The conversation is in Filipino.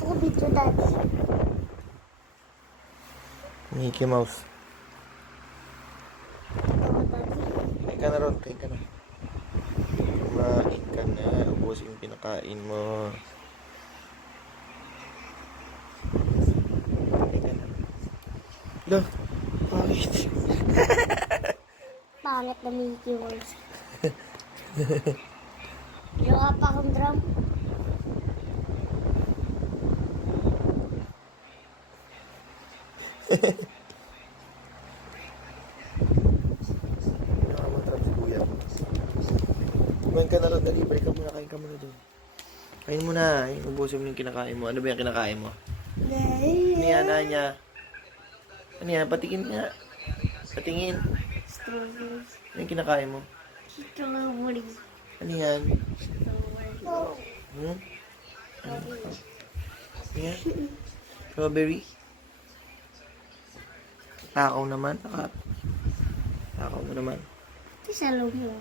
Gusto ko video, Daddy. Mickey Mouse. Oo, Daddy. Kain ka na ron, kain ka na. Kumain ka na. Ubos yung pinakain mo. Kain ka na. Lo, bakit? Pangit na Mickey Mouse. Yung pa akong drum. Nakamatrap si kuya mo. Kumain ka na ron, dali. Balik ka muna, kain ka muna doon. Kain mo na. Ubusin mo yung kinakain mo. Ano ba yung kinakain mo? Ano yan, Anya? Ano yan? Patingin nga. Patingin. Strawberry. Ano yung kinakain mo? Strawberry. Ano yan? Strawberry. Hmm? Ano yan? Strawberry? Takaw naman. Takaw mo naman. Ito sa loob mo.